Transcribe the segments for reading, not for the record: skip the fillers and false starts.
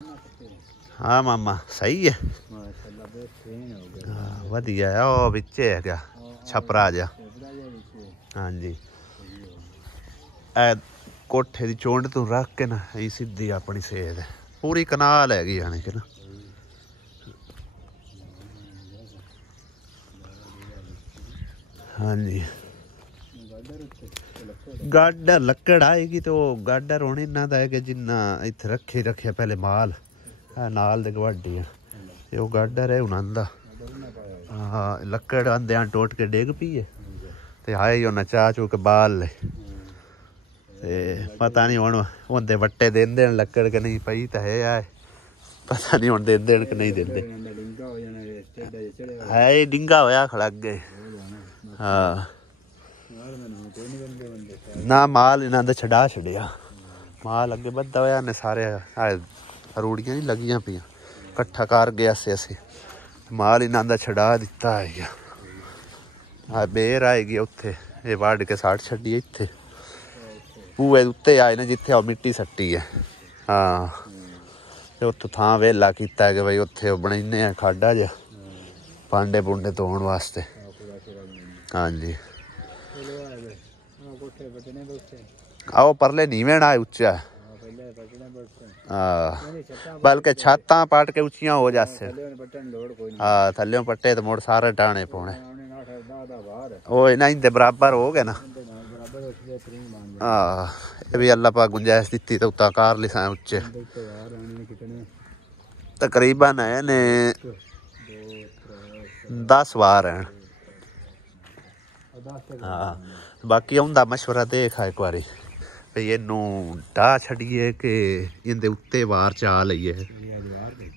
हाँ मामा सही है वधिया है वो बिच्चे है क्या छपरा जा हाँ जी ए कोठे दी चोंड तू रख के ना ये सीधी अपनी सेहत है पूरी कनाल हैगी यानी कि ना हाँ जी गाडर लकड़ आएगी तो गाडर होने ना है कि जिन्ना इत्थे रखे रखे पहले माल नाल दे गवाडी है वो गाडर है उन्होंने हाँ लकड़ आंदे टोट के डिग पी है ते आए उन्हें चाह चू के बाल ले ते पता नहीं हुण होंदे वट्टे देंदे लकड़ के नहीं पई तो है आए पता नहीं हुण देंदे कि नहीं देंदे है डिंगा होया खड़ा अगे हाँ ना माल इन्हां दा छड़ा छड़िया माल अगे बद्धा होया ने सारे रूड़ियां नहीं लगियां पियां कट्ठा कर गया असे माल इन्हां दा छड़ा दिता है बेर आएगी उत्थे ये वड़ के साड़ छड्डी इत्थे भूए उत्ते आए ने जिथे मिट्टी सट्टी है हाँ ते उत्थों थां वेला कीता है कि भाई उत्थे बनाने खाडा जा भांडे भूंडे धोण वास्ते हाँ जी आओ परले नीवें ना उच्चा बल्कि छत्तां पाट के उच्चियां हो जासे हाँ थल्ले पट्टे तो मुड़ सारे टाणे पौने ओ इन्हां दे बराबर हो गए ना हाँ ये भी अल्लाह पाक गुंजाइश दी तो उता कार लिसा उच्चे तकरीबन है ने 10 बार हैं हाँ बाकी आउंदा मशवरा देख एक बारी भाई इनू डाह छड़िए कि इंदे उत्ते वार चा लईए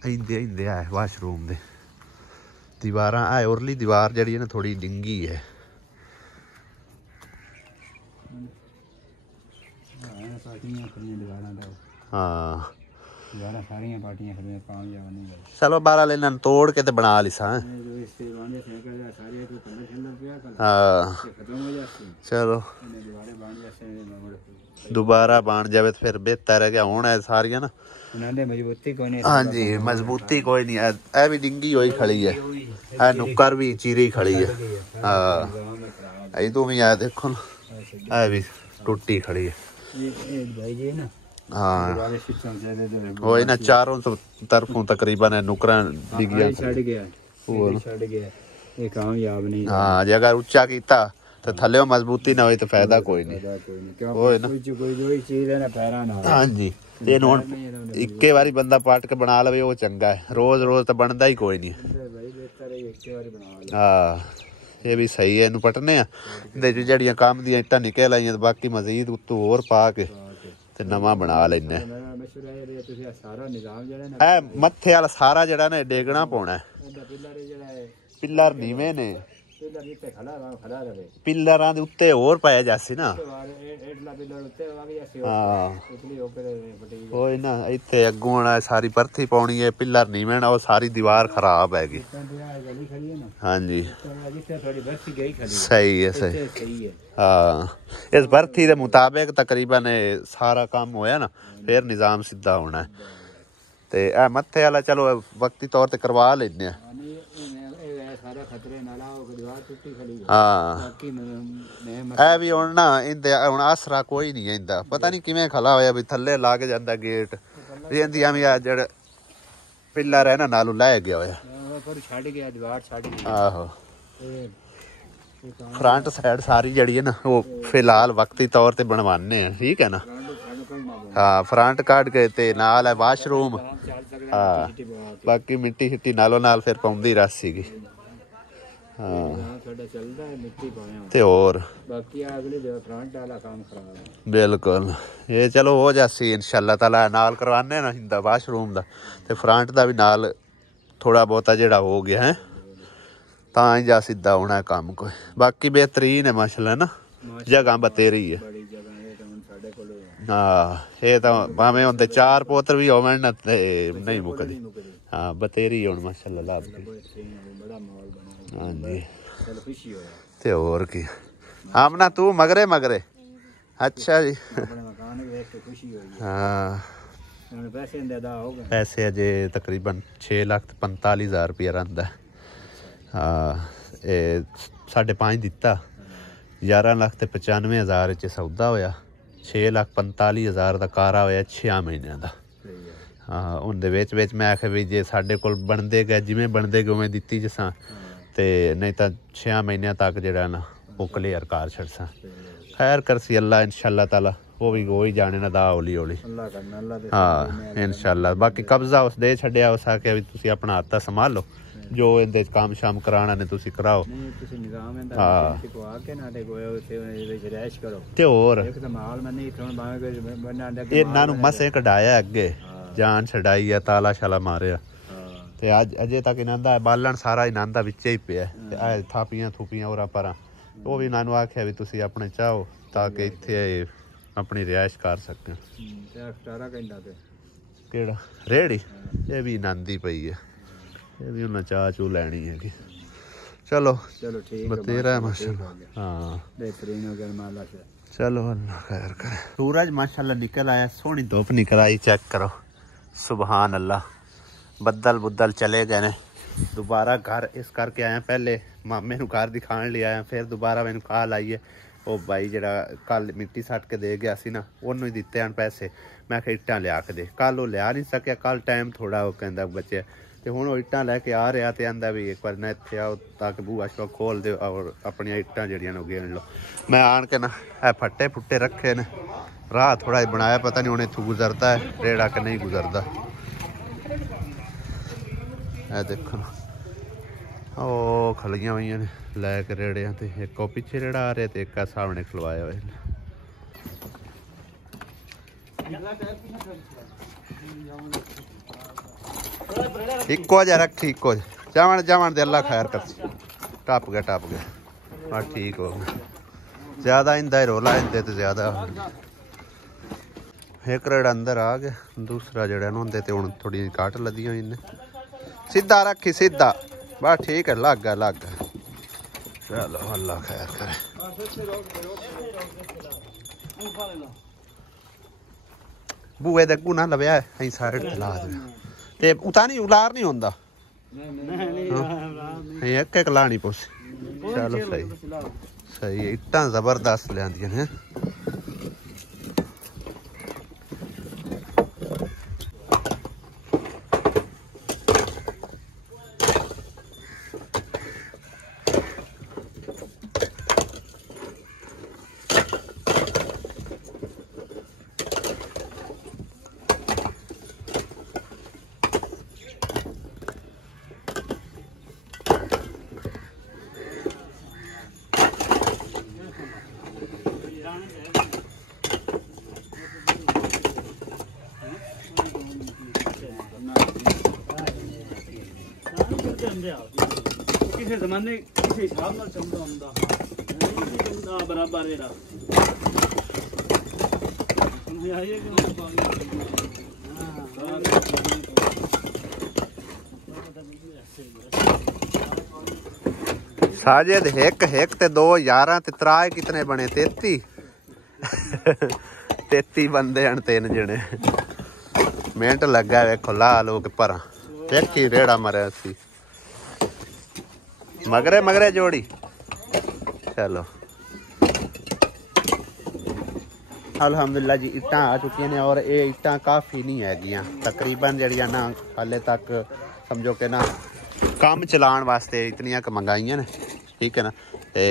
इंदे इंदे है वाशरूम दे दीवारां है उरली दीवार जड़ी है ना थोड़ी डिंगी है हाँ चलो बारह लेना तोड़ के ते बना लिसा हाँ चलो दोबारा बन जावे तो फिर बेहतर है क्या होना है सारिया ना हाँ जी मजबूती कोई नहीं है ए भी डिंगी हुई खड़ी है नुक्कर भी चीरी खड़ी है हाँ तू भी आया देखो ना ए भी टूटी खड़ी है हाँ वही ना चारों तरफों तकरीबन नुकरा डिगिया हाँ जे अगर उच्चा कीता तो थल्ले मजबूती ना हो तो फायदा कोई नहीं हाँ जी इक्के बारी बंदा पाट के बना लवे वो चंगा है रोज रोज तो बनता ही कोई नहीं हाँ ये भी सही है इनू पटने जड़ियां काम दी इट्टां निकल आईयां बाकी मजीद उत्तों होर पा के ते नवां बना लैने मत्थे वाला सारा जड़ा ना डेगना पौना है पिलर नीवें ने पिलरां दे उत्ते होर पाया जासी ना हाँ कोई ना इत्थे अग्गों सारी परथी पाउनी है पिलर नीवें ना वो सारी दीवार खराब हैगी हाँ जी सही है सही हाँ इस भरती के मुताबिक तकरीबन सारा काम होया ना फिर निज़ाम सीधा होना है ते मत्थे वाला चलो वक्ती तौर ते करवा लेने हाँ ए भी हुण ना इंदे हुण आसरा कोई नहीं है इंदा पता नहीं किवें खला होया भी थल्ले ला के जांदा गेट इंदियां भी जेड़ा पिलर है ना नालों लै गया होया आहो फ्रंट साइड सारी जड़ी है ना वो फिलहाल वक्ती तौर ते बनवाने हैं ठीक है ना हाँ फ्रंट काट के ते नाल है वाशरूम हाँ बाकी मिट्टी शिट्टी नालों नाल फिर पौंदी रस सीगी हाँ ते और बिल्कुल ये चलो हो जासी इंशाअल्लाह ताला नाल करवाने ना इंदा वाशरूम दा ते फ्रंट दा भी नाल थोड़ा बहुता जेड़ा हो गया है तां ही जा सीधा होना है काम कोई बाकी बेहतरीन है माशाल्लाह ना जगह बतेरी है हाँ ये तो भावें होंदे 4 पोत्र भी होवन ना ते नहीं मुकदी हाँ बतेरी हुण माशाल्लाह लाभ हाँ जी ते और की आमना तू मगरे मगरे अच्छा जी हाँ पैसे अजे तकरीबन 6,45,000 रुपया रहा। हाँ 5.5 दिता, 11,95,000 च सौदा होया, 6,45,000 का कारा होया 6 महीनों का। हाँ उनके विच मैं आख्या भी जे साढ़े कोल बनते गए जिमें बनते गए उमें दिती जसा, तो नहीं तो 6 महीनों तक जरा ना वो क्लियर कर छड़सा। खैर करसी अल्लाह इंशाअल्लाह ताला, वो ही जाने ना दा हौली हौली। हाँ इंशाअल्लाह बाकी कब्जा उस दे छड़िया, उस आख्या भी तुसी अपना हाथ संभाल लो, जो इहदे काम शाम कराना ने तुसी कराओ। हाँ ते होर इन्हां नूं मसे कढाया अगे, जान छड़ाई है, ताला शाला मारिया, ते अज अजे तक इन्हां दा बालन सारा इन्हां दा विच ही पिया। ते थापियां थूपियां ओरा परां वो भी इन्हां नूं आख्या भी तुसी अपने चाहो ताकि इत्थे अपनी रिहाइश कर सकें। केड़ा रेड़ी ये भी नंदी पई है, ये भी उन्हें चाह चू लैनी है कि चलो ठीक बतेरा है माशाल्लाह। हाँ बेहतरीन हो गया माशाल्लाह। चलो अल्लाह खैर करे। सूरज माशाल्लाह निकल आया, सोहनी धुप निकल आई, चेक करो सुबहान अल्लाह। बदल बुदल चले गए ने। दोबारा घर इस करके आया, पहले मामे नूं घर दिखाने ले आया, फिर दोबारा मैनू कॉल आई है वो भाई जरा कल मिट्टी सट के दे गया सी ना, उन्होंने ही दिते हैं पैसे। मैं आख्या इट्टां लिया के दे, कल वो लिया नहीं सकिया, कल टाइम थोड़ा वो कहता बचे, तो हुण इट्टां लैके आ रहा, तो आंदा भी एक बार ना इत्थे आओ ताकि बूहा शूहा खोल दो और अपनी इट्टां जड़ियां ने गेन लो। मैं आन के ना ए फट्टे फुट्टे रखे ने, राह थोड़ा ही बनाया, पता नहीं उन्हें इत्थों गुजरता है रेड़ा कि नहीं गुजरता। ए देखो ना ओ खलियां हुई ने लैके रेड़ियां, तो एक पिछे रेड़ा आ रहा, तो एक सामने खलवाया हुए। इको जा रखी, इको जावन जावन दे अल्लाह खैर कर। टप गया हाँ ठीक हो गया। ज्यादा इंदा रोला इंदे तो ज्यादा। एक रेड़ा अंदर आ गया, दूसरा जड़ा होंगे तो हूँ थोड़ी काट लदी हुई ने। सीधा रखी सीधा बस ठीक है, लग गया। चलो अल्लाह खैर करे। बूए दे अगू ना लव्या है साइड ला दे, उता नहीं उलार नहीं होंदा, एक एक लानी पोसी। चलो सही इट्टां जबरदस्त लियांदियां ने। किसी जमाने किसी हिसाब नाल चलदा हुंदा चलदा बराबर है समझ आई है कि साजिद एक एक ते 2 11 ते 3 कितने बने 33 33 बंदे हैं 3 जने। मिनट लगा वेखो ला लो के पर एक ही रेड़ा मरे सी मगरे जोड़ी। चलो अल्हम्दुलिल्लाह जी इट्टां आ चुकी ने, और ये इट्टां काफ़ी नहीं हैगियां तकरीबन जड़ियां ना हाले तक समझो कि ना काम चलाने वास्ते इतनियां क मंगाइयां ने, ठीक है ना। ते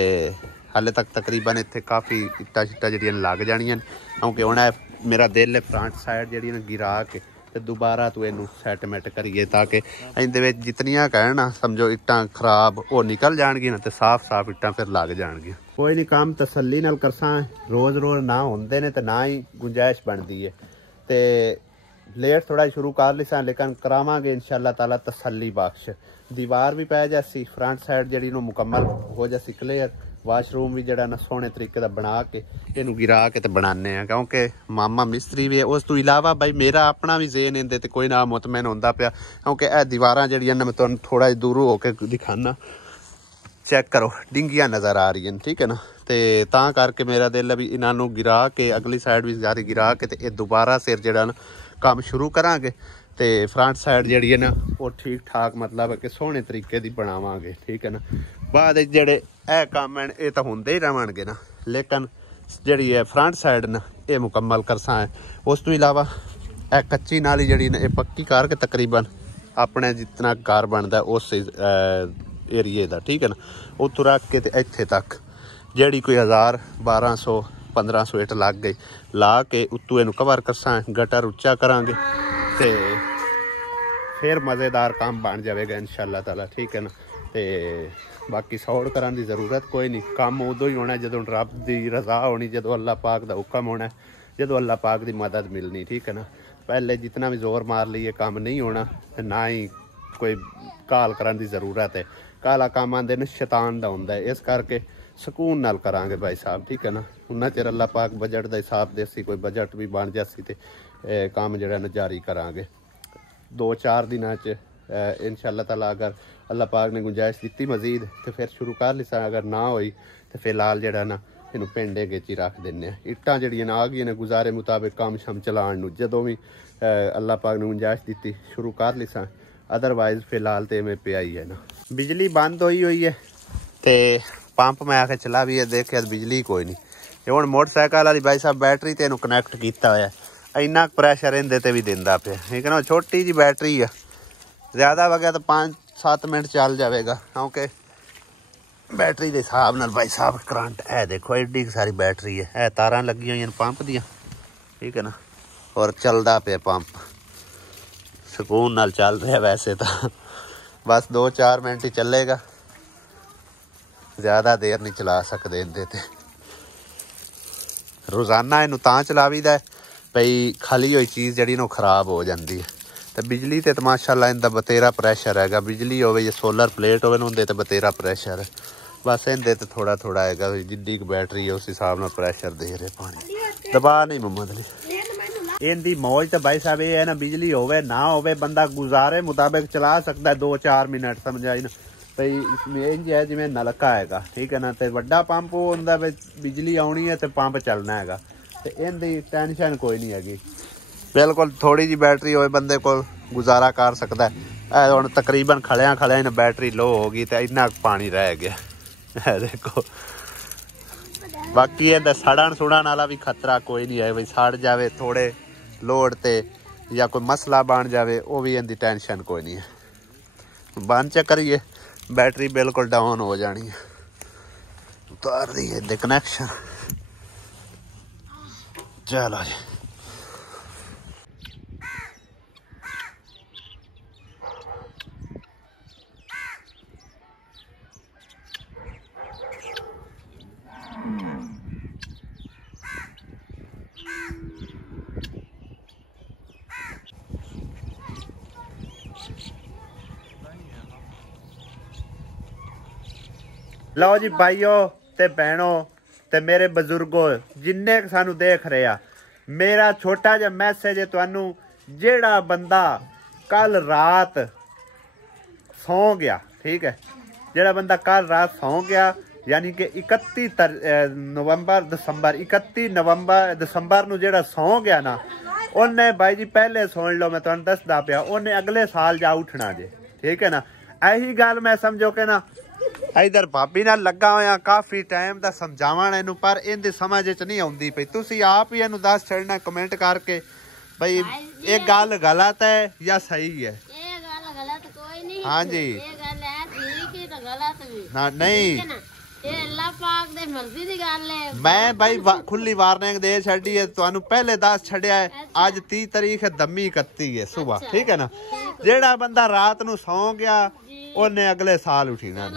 हाले तक तकरीबन इत्थे काफ़ी इट्टां शिट्टां जड़ियां लग जानियां, क्योंकि हुण मेरा दिल है फ्रंट साइड जड़ी गिरा के ते दोबारा तो इनू सैटमेंट करिए ताकि इहदे जितनियां कहन ना समझो इट्टां खराब वो निकल जाएगी ना, तो साफ इट्टां फिर लग जाएगी। कोई नहीं काम तसल्ली नाल करसां, रोज़ ना होंदे ने तो ना ही गुंजाइश बनती है, तो लेट थोड़ा शुरू कर लिसा लेकिन करावांगे इंशाअल्लाह ताला तसल्ली बख्श। दीवार भी पै जासी, फ्रंट साइड जड़ी मुकम्मल हो जासी क्लियर, वाशरूम भी जड़ा ना सोहने तरीके का बना के इनू गिरा के तो बनाने हैं, क्योंकि मामा मिस्त्री भी है। उस तो इलावा भाई मेरा अपना भी जेन इंदे ते कोई ना मुतमैन होंदा पिया, क्योंकि यह दीवारां जड़ियां मैं तुहानूं थोड़ा दूरों होकर दिखाना, चेक करो डिंगियां नज़र आ रही हैं, ठीक है ना। तो तां करके मेरा दिल है भी इन्हों गिरा के अगली साइड भी सारी गिरा के ते दोबारा सिर जड़ा ना ਕੰਮ ਸ਼ੁਰੂ ਕਰਾਂਗੇ ਤੇ ਫਰੰਟ ਸਾਈਡ ਜਿਹੜੀ ਹੈ ਨਾ ਉਹ ਠੀਕ ਠਾਕ ਮਤਲਬ ਕਿ ਸੋਹਣੇ ਤਰੀਕੇ ਦੀ ਬਣਾਵਾਂਗੇ। ਠੀਕ ਹੈ ਨਾ। ਬਾਅਦ ਵਿੱਚ ਜਿਹੜੇ ਇਹ ਕੰਮ ਹਨ ਇਹ ਤਾਂ ਹੁੰਦੇ ਹੀ ਰਹਿਣਗੇ ਨਾ, ਲੇਕਿਨ ਜਿਹੜੀ ਹੈ ਫਰੰਟ ਸਾਈਡ ਨਾ ਇਹ ਮੁਕੰਮਲ ਕਰਸਾਂ। ਉਸ ਤੋਂ ਇਲਾਵਾ ਇਹ ਕੱਚੀ ਨਾਲੀ ਜਿਹੜੀ ਨਾ ਇਹ ਪੱਕੀ ਕਰਕੇ ਤਕਰੀਬਨ ਆਪਣੇ ਜਿਤਨਾ ਘਰ ਬਣਦਾ ਉਸ ਏਰੀਏ ਦਾ। ਠੀਕ ਹੈ ਨਾ। ਉੱਥੋਂ ਰੱਖ ਕੇ ਤੇ ਇੱਥੇ ਤੱਕ ਜਿਹੜੀ ਕੋਈ 1000 1200 1500 ਇੱਟ ਲੱਗ ਗਈ ਲਾ ਕੇ ਉੱਤੋਂ ਇਹਨੂੰ ਕਵਰ ਕਰਸਾਂ, ਗਟਰ ਉੱਚਾ ਕਰਾਂਗੇ ਤੇ ਫਿਰ ਮਜ਼ੇਦਾਰ ਕੰਮ ਬਣ ਜਾਵੇਗਾ ਇਨਸ਼ਾਅੱਲਾ ਤਾਲਾ। ਠੀਕ ਹੈ ਨਾ। ਤੇ ਬਾਕੀ ਸੌੜ ਕਰਨ ਦੀ ਜ਼ਰੂਰਤ ਕੋਈ ਨਹੀਂ, ਕੰਮ ਉਦੋਂ ਹੀ ਹੋਣਾ ਜਦੋਂ ਰੱਬ ਦੀ ਰਜ਼ਾ ਹੋਣੀ, ਜਦੋਂ ਅੱਲਾਹ ਪਾਕ ਦਾ ਹੁਕਮ ਹੋਣਾ, ਜਦੋਂ ਅੱਲਾਹ ਪਾਕ ਦੀ ਮਦਦ ਮਿਲਣੀ। ਠੀਕ ਹੈ ਨਾ। ਪਹਿਲੇ ਜਿਤਨਾ ਵੀ ਜ਼ੋਰ ਮਾਰ ਲਈਏ ਕੰਮ ਨਹੀਂ ਹੋਣਾ ਤੇ ਨਾ ਹੀ ਕੋਈ ਕਾਲ ਕਰਨ ਦੀ ਜ਼ਰੂਰਤ ਹੈ। ਕਾਲਾ ਕੰਮ ਆਂਦੇ ਨੇ ਸ਼ੈਤਾਨ ਦਾ ਹੁੰਦਾ ਹੈ, ਇਸ ਕਰਕੇ ਸਕੂਨ ਨਾਲ ਕਰਾਂਗੇ ਭਾਈ ਸਾਹਿਬ। ਠੀਕ ਹੈ ਨਾ। ਉਹਨਾਂ ਚਿਰ ਅੱਲਾਹ ਪਾਕ ਬਜਟ ਦਾ ਹਿਸਾਬ ਦੇ ਸੀ, ਕੋਈ ਬਜਟ ਵੀ ਬਣ ਜਾਸੀ ਤੇ ਕੰਮ ਜਿਹੜਾ ਨਾ ਜਾਰੀ ਕਰਾਂਗੇ 2-4 ਦਿਨਾਂ 'ਚ ਇਨਸ਼ਾਅੱਲਾ ਤਾਲਾ। ਅਗਰ ਅੱਲਾਹ ਪਾਕ ਨੇ ਗੁੰਜਾਇਸ਼ ਦਿੱਤੀ ਮਜ਼ੀਦ ਤੇ ਫਿਰ ਸ਼ੁਰੂ ਕਰ ਲਿਸਾਂ, ਅਗਰ ਨਾ ਹੋਈ ਤੇ ਫਿਲਹਾਲ ਜਿਹੜਾ ਨਾ ਇਹਨੂੰ ਪਿੰਡੇ ਵਿੱਚ ਹੀ ਰੱਖ ਦਿੰਦੇ ਆ। ਇੱਟਾਂ ਜਿਹੜੀਆਂ ਨਾ ਆ ਗਈਆਂ ਨੇ ਗੁਜ਼ਾਰੇ ਮੁਤਾਬਿਕ ਕੰਮ ਸ਼ਮ ਚਲਾਉਣ ਨੂੰ, ਜਦੋਂ ਵੀ ਅੱਲਾਹ ਪਾਕ ਨੇ ਗੁੰਜਾਇਸ਼ ਦਿੱਤੀ ਸ਼ੁਰੂ ਕਰ ਲਿਸਾਂ, ਅਦਰਵਾइज़ ਫਿਲਹਾਲ ਤੇ ਮੈਂ ਪਿਆ ਹੀ ਹੈ ਨਾ। ਬਿਜਲੀ ਬੰਦ ਹੋਈ ਹੈ ਤੇ ਪੰਪ ਮੈਂ ਆਕੇ ਚਲਾ ਵੀ ਹੈ, ਦੇਖਿਆ ਬਿਜਲੀ ਕੋਈ ਨਹੀਂ। ਇਹ ਹੁਣ ਮੋਟਰਸਾਈਕਲ ਵਾਲੀ ਭਾਈ ਸਾਹਿਬ ਬੈਟਰੀ ਤੇ ਇਹਨੂੰ ਕਨੈਕਟ ਕੀਤਾ ਹੋਇਆ, ਇੰਨਾ ਪ੍ਰੈਸ਼ਰ ਇਹਦੇ ਤੇ ਵੀ ਦਿੰਦਾ ਪਿਆ। ਠੀਕ ਹੈ ਨਾ। ਛੋਟੀ ਜੀ ਬੈਟਰੀ ਆ, ਜ਼ਿਆਦਾ ਵਗਿਆ ਤਾਂ 5-7 ਮਿੰਟ ਚੱਲ ਜਾਵੇਗਾ, ਕਿਉਂਕਿ बैटरी के हिसाब नाल भाई साहब करंट है। देखो एडी सारी बैटरी है तारां लगी हुई पंप दियां। ठीक है ना। और चलदा पे पंप सुकून नाल चल रहा है। वैसे तो बस 2-4 मिनट ही चलेगा, ज़्यादा देर नहीं चला सकते इहदे ते। रोज़ाना इनू तां चलावीदा भई खाली हुई चीज़ जिहड़ी ना खराब हो जाती है। तो बिजली ते माशाअल्लाह इनका बतेरा प्रैशर हैगा। बिजली होवे या सोलर प्लेट होवे उनदे ते बतेरा प्रैशर है। बस इनदे ते थोड़ा थोड़ा हैगा, जिद्दी की बैटरी है उस हिसाब नाल प्रैशर दे रहे पानी। दबा नहीं मोहम्मद अली। इनकी मौज तो भाई साहब ये है ना, बिजली होवे ना होवे बंदा गुजारे मुताबिक चला सकता है 2-4 मिनट। समझ आई ना भई इंज है जिवें नलका हैगा। ठीक है ना। तो वड्डा पंप होंदा बिजली आउणी है तो पंप चलना हैगा, तो इनकी टेंशन कोई नहीं हैगी। बिल्कुल थोड़ी जी बैटरी हो बंदे को गुजारा कर सकता है। हुण तकरीबन खड़िया खड़िया बैटरी लो हो गई तो इन्ना पानी रह गया है। देखो बाकी इहदा सड़न सुड़न वाला भी खतरा कोई नहीं है, बई सड़ जाए थोड़े लोड ते या कोई मसला बन जाए वो भी इनकी टेंशन कोई नहीं है। बंद च करिए बैटरी बिल्कुल डाउन हो जानी है। उतार दी है कनैक्शन। चलो जी। लो जी भाइयों ते भैनों ते मेरे बजुर्गो जिन्ने सानू देख रहे आ, मेरा छोटा जिहा मैसेज है तुहानू। जेड़ा बंदा कल रात सौ गया, ठीक है, जेड़ा बंदा कल रात सौ गया यानी कि 31 नवंबर दिसंबर नू जेड़ा सौ गया ना, उन्हें भाई जी पहले सुन लो, मैं तुहानू दसदा पिया, उन्हें अगले साल जा उठना जे। ठीक है ना। यही गल मैं समझो कि ना इधर भाभी नाल लगा होया काफ़ी टाइम दा समझावन इनू, पर इनदी समझ च नहीं आउंदी पई। तुसी आप ही इनू दस छड़ना कमेंट करके भाई ये गल गलत है या सही है। ये गल गलत कोई नहीं। हाँ जी ये गल है ठीक है तो गलत भी ना नहीं, ये अल्लाह पाक दे मर्जी दी गल है। मैं भाई खुली वार्निंग दे छड़ी है तुहानू, पहले दस छड़िया है। आज 30 तारीख है, दमी 31 है सुबह। ठीक है ना। जेड़ा बंदा रात नू सौ गया उन्हें अगले साल उठना।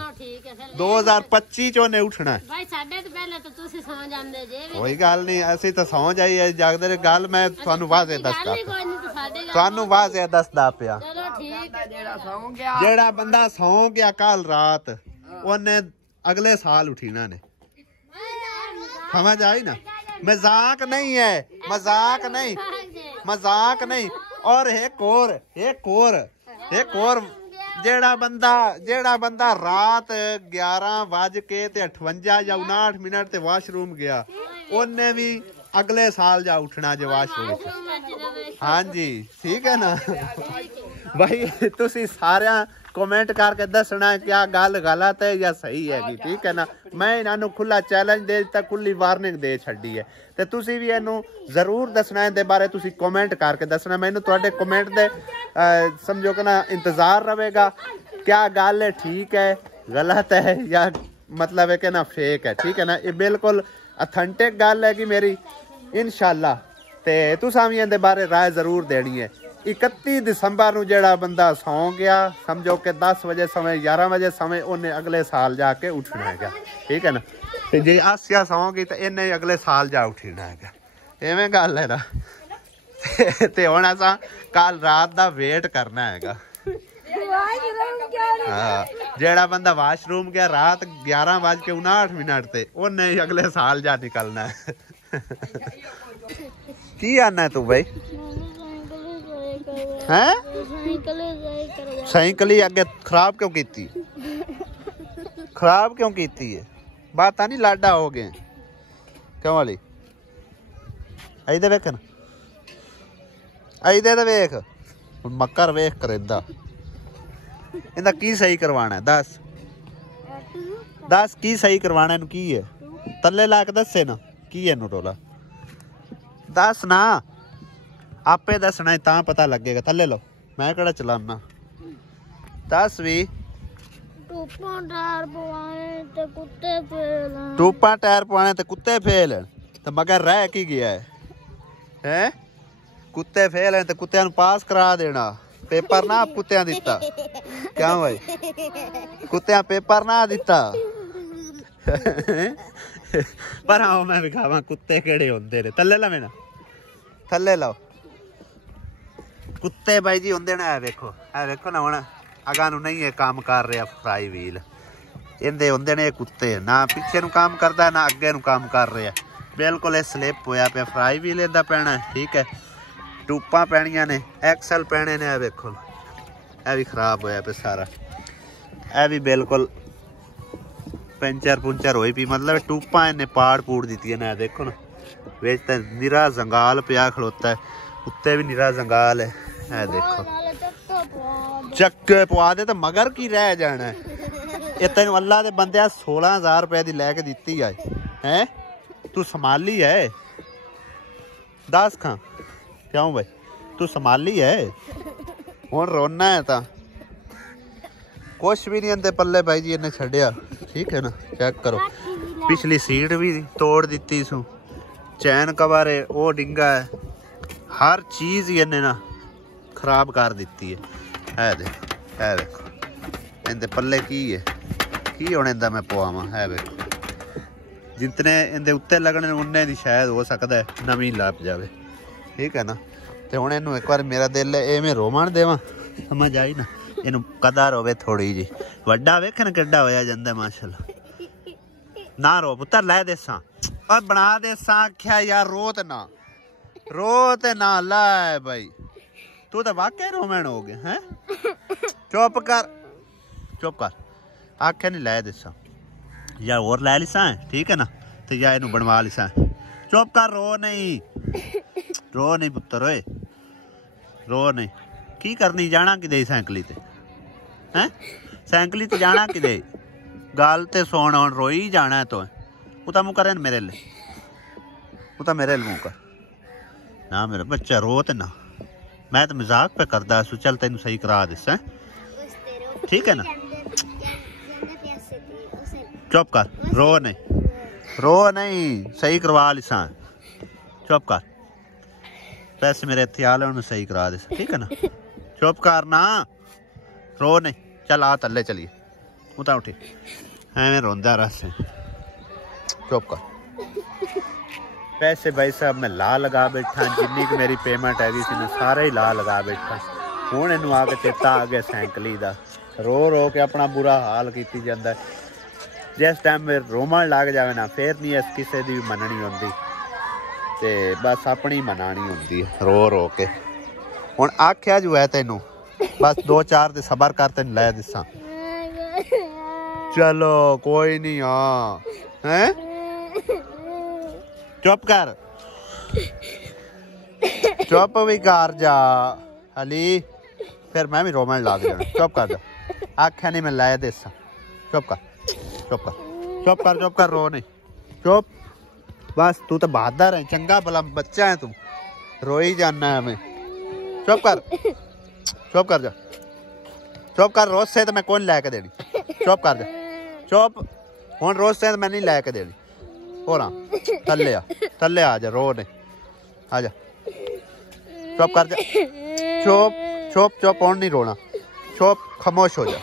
2025 च उन्हें उठना है। भाई साडे तो पहले तो तुसी सौ जांदे जे। कोई गल नहीं, असि तो सौ जाइए जागदे रहे। गल मैं तुहानू वाजे दसदा, तुहानू वाजे दसदा पिया। चलो ठीक है। जेड़ा बंदा सौ गया कल रात उन्हें अगले साल उठना ने। समझ आई ना। मजाक नहीं है, मजाक नहीं, मजाक नहीं। और एक और जेड़ा बंदा रात 11:58 या 59 मिनट ते वाशरूम गया, उन्हें भी अगले साल जा उठना जे वाशरूम। हाँ जी ठीक है ना भाई, तुसी सारे कमेंट करके दसना क्या गल गलत है या सही है, ठीक है ना। मैं इन्हों खुला चैलेंज दे दिता, खुली वार्निंग दे छड़ी है, तो तुसी भी इनू जरूर दसना इहदे बारे, तुसी कमेंट करके दसना। मैनू तुहाडे कमेंट दे समझो कि ना इंतजार रहेगा, क्या गल है ठीक है गलत है या मतलब है कि ना फेक है, ठीक है ना। ये बिल्कुल अथेंटिक गल है कि मेरी इंशाल्लाह, ते तुसां भी इहदे बारे राय जरूर देनी है। 31 दिसंबर नूं जेड़ा बंदा सौ गया समझो कि 10 बजे समय 11 बजे समय उन्हें अगले साल जाके उठना है, ठीक है ना। ते जे आसिया सौ गई तो इन्हें अगले साल जा उठना है, इवें गल है ना। ते हुण असां कल रात दा वेट करना है। हाँ, जेड़ा बंदा वाशरूम गया रात 11:59 ते उन्हें अगले साल जा निकलना है। की आना है तू भाई हैं? साइकिल ही अगे खराब क्यों की? खराब क्यों की है? बात नहीं लाडा हो गए क्यों वाली? इधर वेख ना, इधर वेख मक्कर वेख करेंदा इंदा की सही करवाना है? दस की सही करवाना है? की है तले ला के दसे ना की है रोला दस ना, आपे दसना है ता पता लगेगा। थले लो मैं कड़ा चलाना, दस भी। टूपा टायर पवाने ते कुत्ते फेल तो मगर रह की गया है हैं? कुत्ते फेल है तो कुत्ते पास करा देना, पेपर ना कुत्ते दिता क्या भाई? कुत्ते पेपर ना दिता पर हाँ मैं विखावा कुत्ते केड़े होंदे ने। थले ला मैना थले लाओ कुत्ते भाई जी होंदे ने। वेखो ना हुण अगा नूं नहीं है काम कर रहा फ्राई व्हील, इहदे होंदे ने कुत्ते, ना पिछे नूं काम करदा ना अगे नूं काम कर रहा। बिल्कुल स्लिप होया पिया, फ्राई व्हील इहदा पैना, ठीक है। टूपा पैणियां ने, एक्सल पैने ने। वेखो यह भी खराब होया पे सारा, यह भी बिल्कुल पंचर पुंचर होई पी, मतलब टूपा इन्हें पाड़ पूड़ दी ने। देखो ना बिच तो निरा जंगाल पिया खड़ोता है, उत्ते भी निरा जंगाल है। है देखो चक्के पवा दे तो मगर की रह जाना है। ये तेन अल्लाह दे बंदे 16,000 रुपए की लैके दी है, तू संभाली है? दस खां क्यों भाई तू संभाली है? हुण रोना है तो कुछ भी नहीं आंदे पल्ले भाई जी, इन्हें छड़िया, ठीक है ना। चेक करो पिछली सीट भी तोड़ दी सू, चैन कवर है वो डिंगा है, हर चीज़ ही इन्हें ना खराब कर दी है। देखो इनके पल्ले की है की होने इंदा मैं पवावा है। देखो जितने इनके उत्ते लगने उन्ने दी शायद हो सकता है नवी लप जाए, ठीक है ना। तो हुण इनू एक बार मेरा दिल है इवें रोमन देवां, समझ आई ना। इनू कदर होवे थोड़ी जी, वड्डा वेख ना किड्डा होया जांदा माशाल्लाह। ना रो पुत्तर लै देसां और बना देसां, आख्या यार रो ते ना लै भाई, तू तो वाकई रोमन हो गया है। चुप कर आख्या नहीं लै देसां या और लै लिसां, ठीक है ना। तो या इनू बनवा लिसां, चुप कर, रो नहीं पुत्तर ओए, रो नहीं। की करनी जाना कि साइकली ते हैं? साइकली ते जाना कि गल ते सुन, हुण रोई जाना है तो उता मुँह करे मेरे ले, उता मेरे मुँह कर ना। मेरा बच्चा रो ते ना, मैं तो मजाक पे करदा सू। चल तेन सही करा दिस है, ठीक है ना। चुप कर, रो नहीं सही करवा लिसा, चुप कर। पैसे मेरे इत्थे आ ले, सही करा दे, ठीक है ना। चुप कर ना, रो नहीं। चल आ थले चलिए, उता उठी एवें रोंदा रस, चुप कर। पैसे भाई साहब मैं ला लगा बैठा, जिन्नी की मेरी पेमेंट हैगी सी मैं सारे ही ला लगा बैठा। हुण इनू आके चेता आ गया साइकली दा, रो के अपना बुरा हाल कीती जांदा है। जिस टाइम रोमन लग जाए ना फिर नहीं इस किसी की भी मननी होंदी, ते बस अपनी मनानी होंदी रो के। हुण आख्या जो है तेनू बस 2-4 दिन सबर कर, तेन लै दिसां। चलो कोई नहीं, हाँ हैं चुप कर, चुप भी कर जा अली, फिर मैं भी रोमन ला देना। चुप कर जा, आख्या नहीं मैं लाया देसा। चुप कर चुप कर चुप कर चुप कर, रो नहीं, चुप बस। तू तो बहादुर है, चंगा भला बच्चा है तू, रो ही जाना है हमें। चुप कर चुप कर जा, चुप कर। रोज से तो मैं कौन लैके देनी, चुप कर जा, चुप। हूँ रोज से तो मैं नहीं लैके देनी। हो ना थले आ जा, रो नहीं, आ जा, चुप कर जा, चुप चुप चुप। और नहीं रोना, चुप, खामोश हो जा।